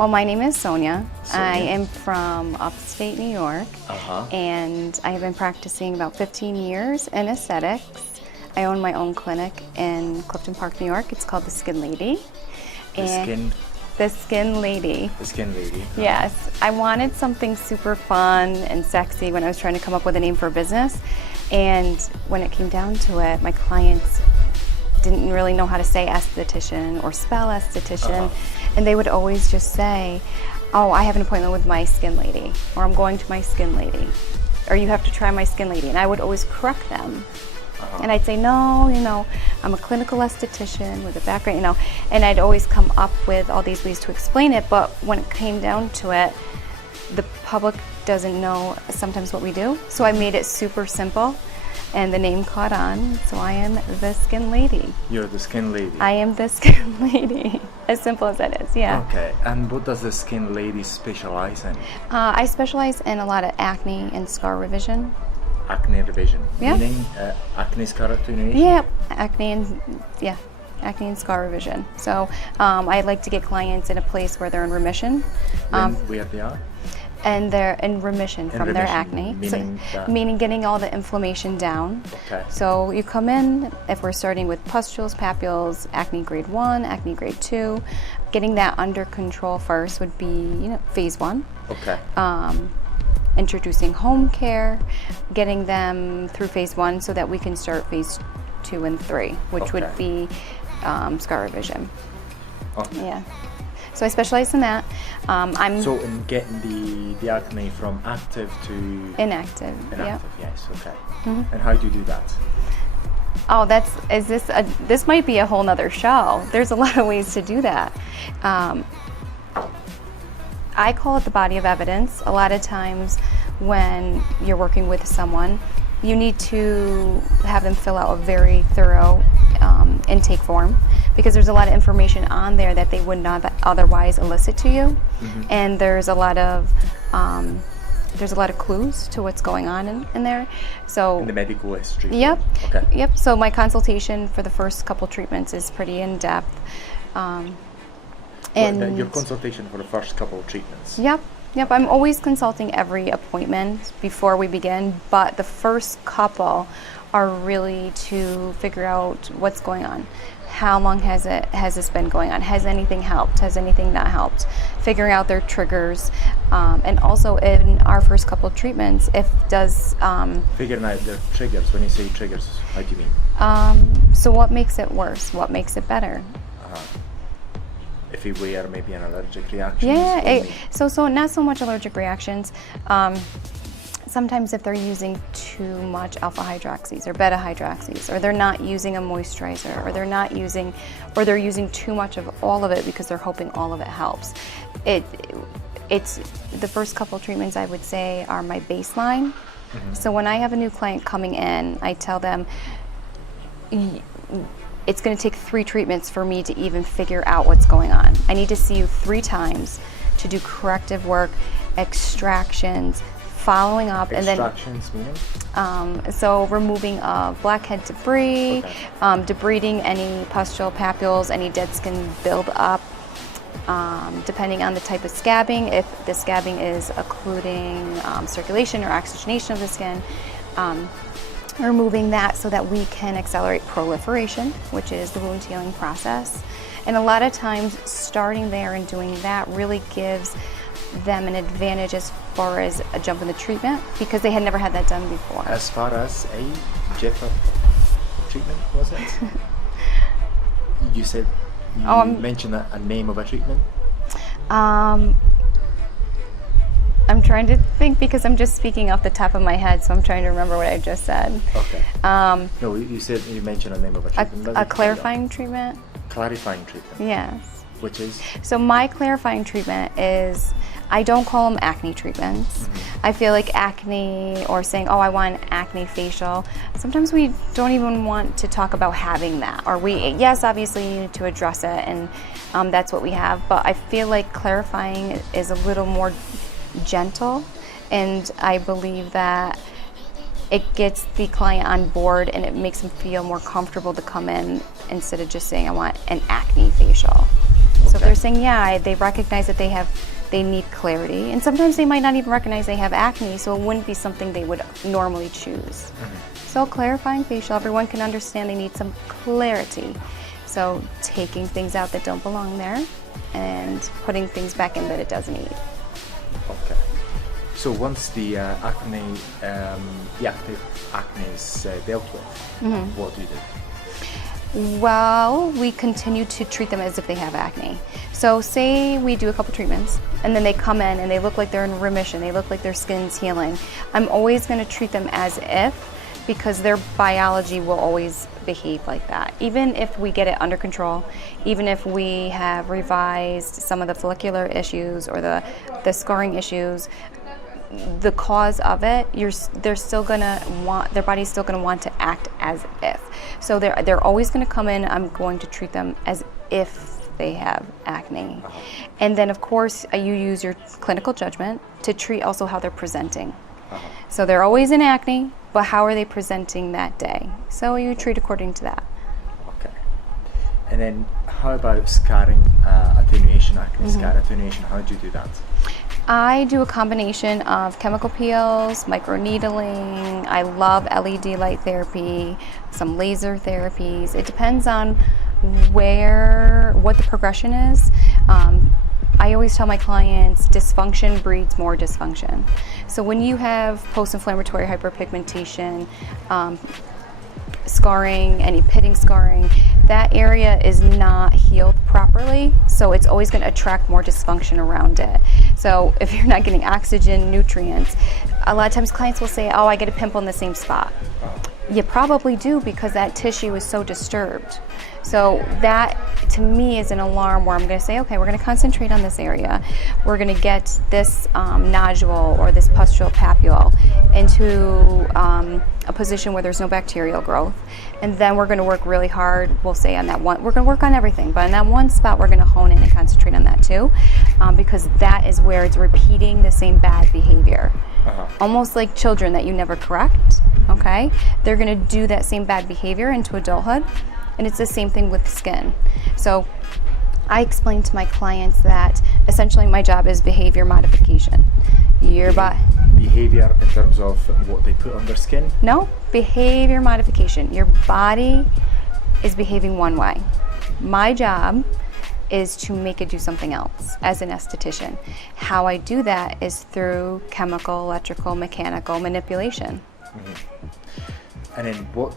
Well, my name is Sonia. Sonia. I am from upstate New York, and I have been practicing about 15 years in aesthetics. I own my own clinic in Clifton Park, New York. It's called The Skin Lady. The Skin Lady. The Skin Lady. Yes. I wanted something super fun and sexy when I was trying to come up with a name for a business. And when it came down to it, my clients didn't really know how to say esthetician or spell esthetician. And they would always just say, oh, I have an appointment with my skin lady, or I'm going to my skin lady, or you have to try my skin lady. And I would always correct them. And I'd say, no, I'm a clinical esthetician with a background, and I'd always come up with all these ways to explain it. But when it came down to it, the public doesn't know sometimes what we do. So I made it super simple, and the name caught on. So I am the Skin Lady. You're the Skin Lady. I am the Skin Lady. As simple as that is, yeah. Okay, and what does the Skin Lady specialize in? I specialize in a lot of acne and scar revision. Acne revision, yeah. Meaning acne scar attenuation? Yeah, acne and scar revision. So I like to get clients in a place where they're in remission. Where they are? And they're in remission from their acne. Meaning getting all the inflammation down. Okay. So you come in, if we're starting with pustules, papules, acne grade 1, acne grade 2, getting that under control first would be, phase 1. Okay. Introducing home care, getting them through phase 1 so that we can start phase 2 and 3, which would be scar revision. Okay. Yeah. So I specialize in that. So in getting the acne from active to inactive. Inactive, yes. Okay. And how do you do that? Oh, this might be a whole nother show. There's a lot of ways to do that. I call it the body of evidence. A lot of times when you're working with someone, you need to have them fill out a very thorough intake form, because there's a lot of information on there that they would not otherwise elicit to you. And there's a lot of clues to what's going on in there. So in the medical history. Yep. Okay. Yep. So my consultation for the first couple treatments is pretty in depth. And your consultation for the first couple of treatments? Yep. I'm always consulting every appointment before we begin, but the first couple are really to figure out what's going on. How long has this been going on? Has anything helped? Has anything not helped? Figuring out their triggers, and also in our first couple of treatments, figuring out their triggers. When you say triggers, how do you mean? So what makes it worse? What makes it better? If you wear maybe an allergic reaction. Yeah. So not so much allergic reactions. Sometimes if they're using too much alpha hydroxys or beta hydroxys, or they're not using a moisturizer, or they're using too much of all of it because they're hoping all of it helps. It's the first couple treatments, I would say, are my baseline. So when I have a new client coming in, I tell them it's going to take 3 treatments for me to even figure out what's going on. I need to see you 3 times to do corrective work, extractions, following up, Extractions meaning? So removing blackhead debris, debriding any pustule, papules, any dead skin build-up, depending on the type of scabbing. If the scabbing is occluding circulation or oxygenation of the skin, removing that so that we can accelerate proliferation, which is the wound healing process. And a lot of times starting there and doing that really gives them an advantage as far as a jump in the treatment, because they had never had that done before. As far as a jet treatment, was it? You said you mentioned a name of a treatment? I'm trying to think, because I'm just speaking off the top of my head, so I'm trying to remember what I just said. Okay. No, you mentioned a name of a treatment. A clarifying treatment? Clarifying treatment? Yes. Which is? So my clarifying treatment is, I don't call them acne treatments. I feel like acne, or saying, oh, I want an acne facial, sometimes we don't even want to talk about having that. Or yes, obviously you need to address it, and that's what we have, but I feel like clarifying is a little more gentle, and I believe that it gets the client on board and it makes them feel more comfortable to come in instead of just saying, I want an acne facial. So if they're saying, yeah, they recognize that they need clarity, and sometimes they might not even recognize they have acne, so it wouldn't be something they would normally choose. So clarifying facial, everyone can understand they need some clarity. So taking things out that don't belong there and putting things back in that it does need. Okay. So once the active acne is dealt with, what do you do? Well, we continue to treat them as if they have acne. So say we do a couple treatments and then they come in and they look like they're in remission, they look like their skin's healing. I'm always going to treat them as if, because their biology will always behave like that. Even if we get it under control, even if we have revised some of the follicular issues or the scarring issues, the cause of it, they're still gonna want, their body's still gonna want to act as if. So they're always gonna come in, I'm going to treat them as if they have acne. And then of course, you use your clinical judgment to treat also how they're presenting. So they're always in acne, but how are they presenting that day? So you treat according to that. Okay. And then how about scarring attenuation, acne scar attenuation? How do you do that? I do a combination of chemical peels, microneedling. I love LED light therapy, some laser therapies. It depends on what the progression is. I always tell my clients dysfunction breeds more dysfunction. So when you have post-inflammatory hyperpigmentation, scarring, any pitting scarring, that area is not healed properly, so it's always going to attract more dysfunction around it. So if you're not getting oxygen, nutrients, a lot of times clients will say, oh, I get a pimple in the same spot. You probably do, because that tissue is so disturbed. So that, to me, is an alarm where I'm going to say, okay, we're going to concentrate on this area. We're going to get this nodule or this pustule papule into a position where there's no bacterial growth. And then we're going to work really hard, we'll say on that one, we're going to work on everything, but on that one spot we're going to hone in and concentrate on that too, because that is where it's repeating the same bad behavior. Almost like children that you never correct, okay? They're going to do that same bad behavior into adulthood, and it's the same thing with skin. So I explain to my clients that essentially my job is behavior modification. Behavior in terms of what they put on their skin? No, behavior modification. Your body is behaving one way. My job is to make it do something else as an esthetician. How I do that is through chemical, electrical, mechanical manipulation. And then what,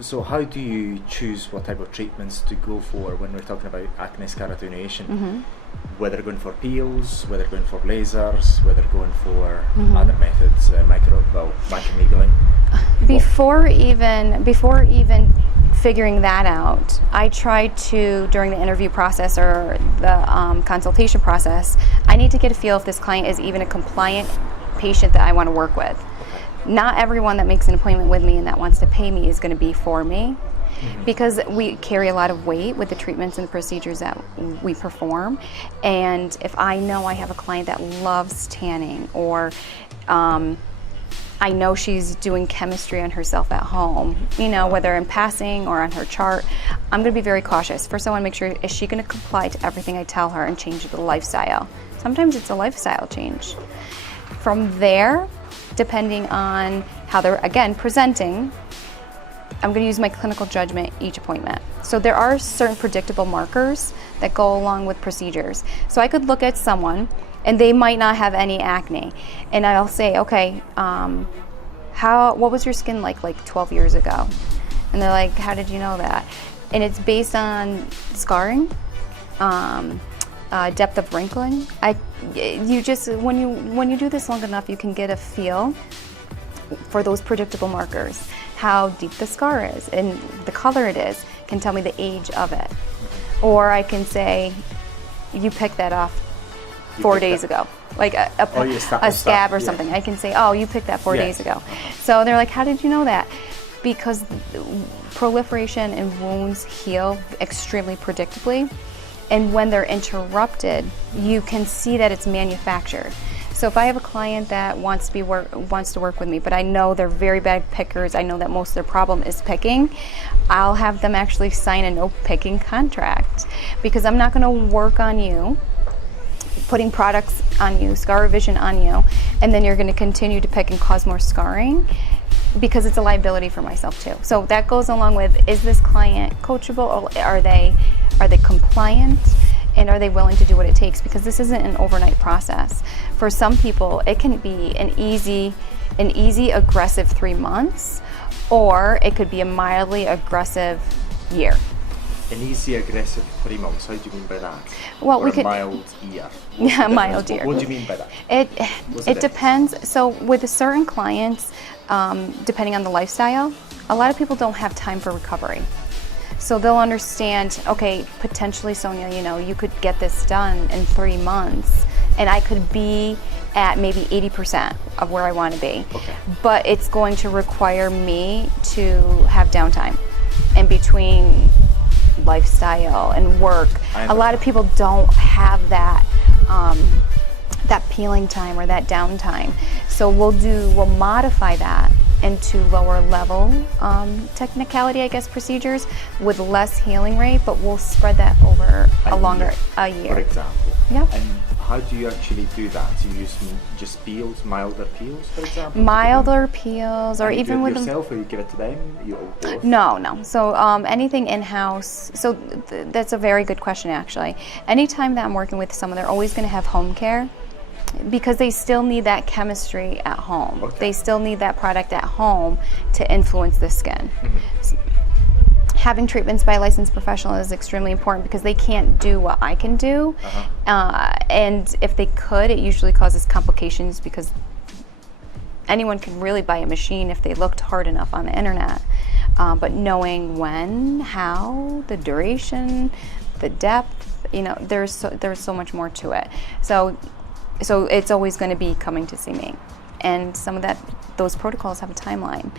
so how do you choose what type of treatments to go for when we're talking about acne scar attenuation? Whether going for peels, whether going for lasers, whether going for other methods, microneedling? Before even figuring that out, I try to, during the interview process or the consultation process, I need to get a feel if this client is even a compliant patient that I want to work with. Not everyone that makes an appointment with me and that wants to pay me is going to be for me, because we carry a lot of weight with the treatments and the procedures that we perform. And if I know I have a client that loves tanning, or I know she's doing chemistry on herself at home, whether in passing or on her chart, I'm going to be very cautious. First, I want to make sure, is she going to comply to everything I tell her and change the lifestyle? Sometimes it's a lifestyle change. From there, depending on how they're, again, presenting, I'm going to use my clinical judgment each appointment. So there are certain predictable markers that go along with procedures. So I could look at someone and they might not have any acne, and I'll say, okay, what was your skin like 12 years ago? And they're like, how did you know that? And it's based on scarring, depth of wrinkling. When you do this long enough, you can get a feel for those predictable markers. How deep the scar is and the color it is can tell me the age of it. Or I can say, you picked that off 4 days ago, like a scab or something. I can say, oh, you picked that 4 days ago. So they're like, how did you know that? Because proliferation and wounds heal extremely predictably. And when they're interrupted, you can see that it's manufactured. So if I have a client that wants to work with me, but I know they're very bad pickers, I know that most of their problem is picking, I'll have them actually sign a no picking contract. because I'm not going to work on you, putting products on you, scar revision on you, and then you're going to continue to pick and cause more scarring, because it's a liability for myself too. So that goes along with, is this client coachable, or are they compliant, and are they willing to do what it takes? Because this isn't an overnight process. For some people, it can be an easy aggressive 3 months, or it could be a mildly aggressive year. An easy aggressive 3 months. How do you mean by that? Well, or we a could. mild year. Yeah, mild year. What do you mean by that? It depends. So with certain clients, depending on the lifestyle, a lot of people don't have time for recovery. So they'll understand, okay, potentially, Sonia, you could get this done in 3 months, and I could be at maybe 80% of where I want to be. Okay. But it's going to require me to have downtime in between lifestyle and work. A lot of people don't have that peeling time or that downtime. So we'll modify that into lower level technicality, I guess, procedures with less healing rate, but we'll spread that over a year. For example. Yep. And how do you actually do that? Do you use just peels, milder peels, for example? Milder peels, or and even you do it with yourself, or you give it to them? You both? No. So anything in-house. So that's a very good question, actually. Anytime that I'm working with someone, they're always going to have home care, because they still need that chemistry at home. Okay. They still need that product at home to influence the skin. Mm-hmm. Having treatments by a licensed professional is extremely important, because they can't do what I can do. And if they could, it usually causes complications, because anyone can really buy a machine if they looked hard enough on the internet. But knowing when, how, the duration, the depth, there's so much more to it. So it's always going to be coming to see me. And some of those protocols have a timeline.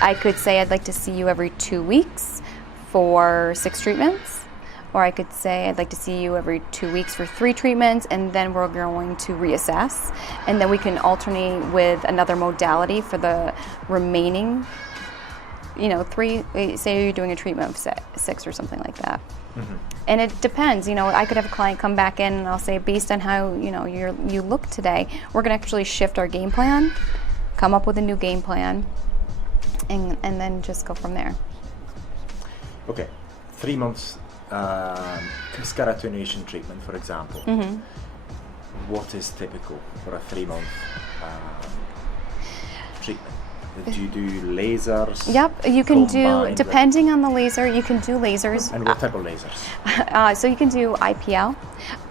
I could say I'd like to see you every 2 weeks for 6 treatments, or I could say I'd like to see you every 2 weeks for 3 treatments, and then we're going to reassess, and then we can alternate with another modality for the remaining 3. Say you're doing a treatment of 6 or something like that. Mm-hmm. And it depends. I could have a client come back in, and I'll say, based on how you look today, we're going to actually shift our game plan, come up with a new game plan, and then just go from there. Okay, 3 months scar attenuation treatment, for example. Mm-hmm. What is typical for a 3-month treatment? Do you do lasers? Yep, you can do, depending on the laser, you can do lasers. And what type of lasers? So you can do IPL.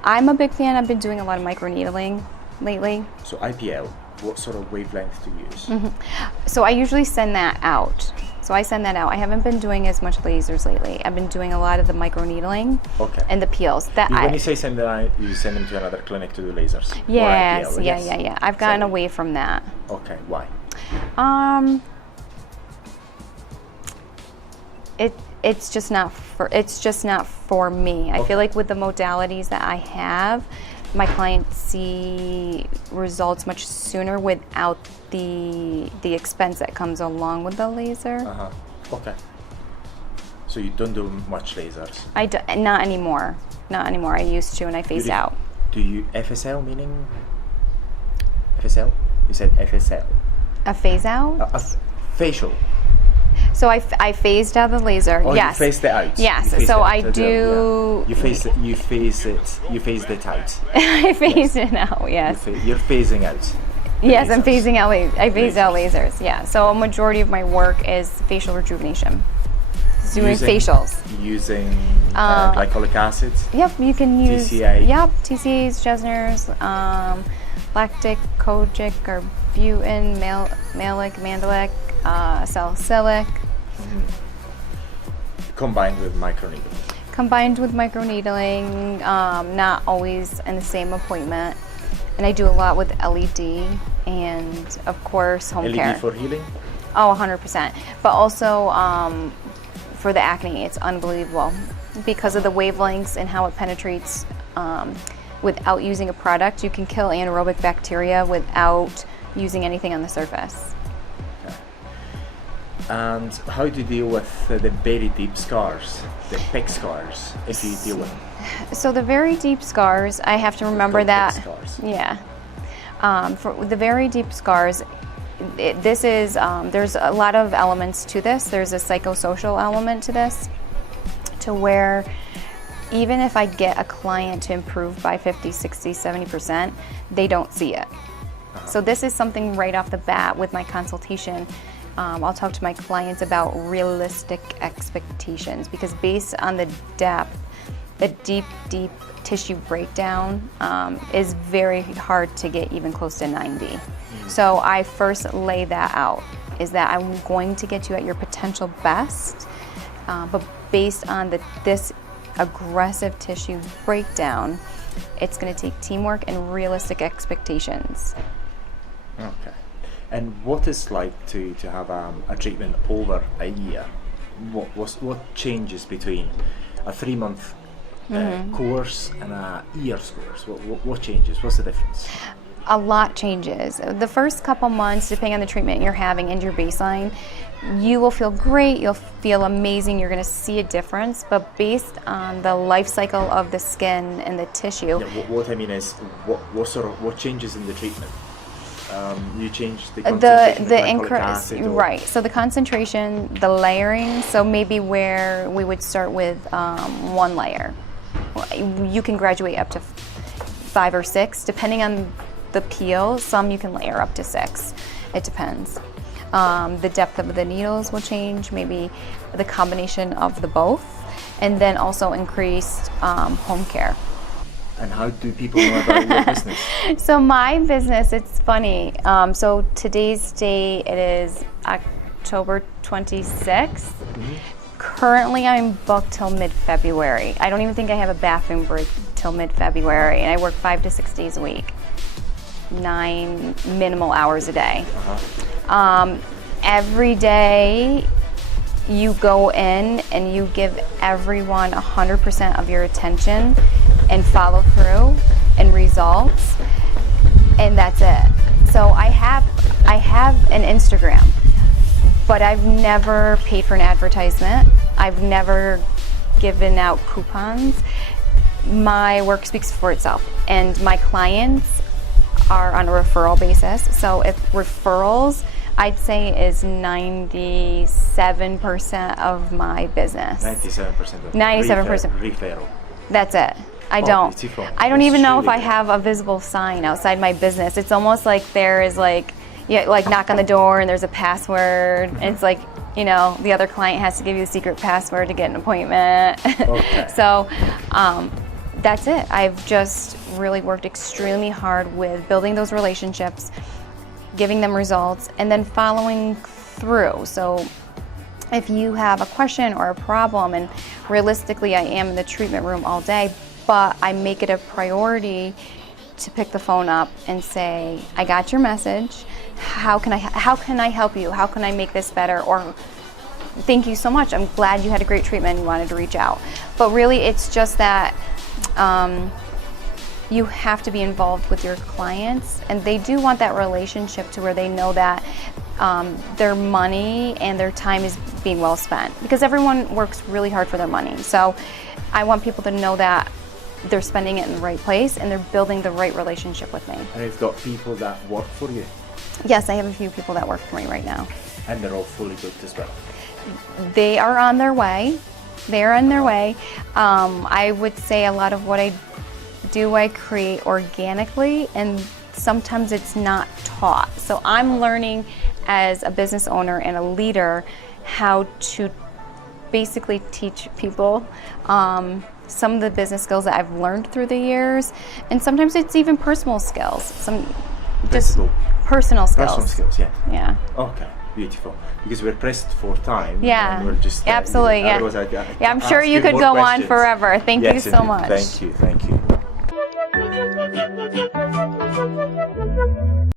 I'm a big fan. I've been doing a lot of microneedling lately. So IPL, what sort of wavelength do you use? Mm-hmm. So I usually send that out. I haven't been doing as much lasers lately. I've been doing a lot of the microneedling and the peels. When you say send them out, you send them to another clinic to do lasers? Yes, or IPL, yeah. I've gotten away from that. Okay, why? It's just not for me. I feel like with the modalities that I have, my clients see results much sooner without the expense that comes along with the laser. Okay. So you don't do much lasers? Not anymore. I used to, and I phased out. Do you FSL, meaning? FSL? You said FSL. A phase out? A facial. So I phased out the laser. Oh, yes. You phased it out. Yes. So I do. You phase it. You phased it out. I phased it out. Yes. You're phasing out. Yes, I'm phasing out. I phased out lasers. Yeah. So a majority of my work is facial rejuvenation. Doing facials. Using glycolic acid. Yep. You can use. TCA. Yep. TCAs, Jesners, lactic, kojic, or butane, malic, mandelic, salicylic. Combined with microneedling. Not always in the same appointment. And I do a lot with LED and, of course, home care. LED for healing? Oh, 100%. But also for the acne, it's unbelievable because of the wavelengths and how it penetrates. Without using a product, you can kill anaerobic bacteria without using anything on the surface. And how do you deal with the very deep scars, the big scars, if you deal with them? So the very deep scars, I have to remember that. Big scars. Yeah. For the very deep scars, there's a lot of elements to this. There's a psychosocial element to this, to where even if I get a client to improve by 50, 60, 70%, they don't see it. So this is something right off the bat with my consultation. I'll talk to my clients about realistic expectations, because based on the depth, the deep tissue breakdown is very hard to get even close to 90. So I first lay that out, is that I'm going to get you at your potential best, but based on this aggressive tissue breakdown, it's going to take teamwork and realistic expectations. Okay. And what is like to have a treatment over a year? What changes between a 3-month course and a year's course? What changes? What's the difference? A lot changes. The first couple months, depending on the treatment you're having and your baseline, you will feel great, you'll feel amazing, you're going to see a difference, but based on the life cycle of the skin and the tissue. Yeah, what I mean is, what changes in the treatment? You change the concentration of right. So the concentration, the layering. So maybe where we would start with 1 layer, you can graduate up to 5 or 6, depending on the peel. Some you can layer up to 6. It depends. The depth of the needles will change. Maybe the combination of the both, and then also increased home care. And how do people know about your business? So my business, it's funny. So today's date, it is October 26th. Currently, I'm booked till mid-February. I don't even think I have a bathroom break till mid-February, and I work 5 to 6 days a week, 9 minimal hours a day. Every day, you go in and you give everyone 100% of your attention and follow through and results, and that's it. So I have an Instagram, but I've never paid for an advertisement. I've never given out coupons. My work speaks for itself, and my clients are on a referral basis. So if referrals, I'd say, is 97% of my business. 97%. 97%. Referral. That's it. I don't even know if I have a visible sign outside my business. It's almost like there is like knock on the door and there's a password. And it's like, the other client has to give you a secret password to get an appointment. Okay. So that's it. I've just really worked extremely hard with building those relationships, giving them results, and then following through. So if you have a question or a problem, and realistically I am in the treatment room all day, but I make it a priority to pick the phone up and say, I got your message. How can I help you? How can I make this better? Or thank you so much. I'm glad you had a great treatment and you wanted to reach out. But really, it's just that you have to be involved with your clients, and they do want that relationship to where they know that their money and their time is being well spent, because everyone works really hard for their money. So I want people to know that they're spending it in the right place and they're building the right relationship with me. And you've got people that work for you? Yes, I have a few people that work for me right now. And they're all fully booked as well? They are on their way. They're on their way. I would say a lot of what I do, I create organically, and sometimes it's not taught. So I'm learning as a business owner and a leader how to basically teach people some of the business skills that I've learned through the years, and sometimes it's even personal skills. Personal skills. Personal skills, yeah. Yeah. Okay, beautiful. Because we're pressed for time. Yeah. And we're just absolutely. Yeah. Yeah, I'm sure you could go on forever. Thank you so much. Thank you.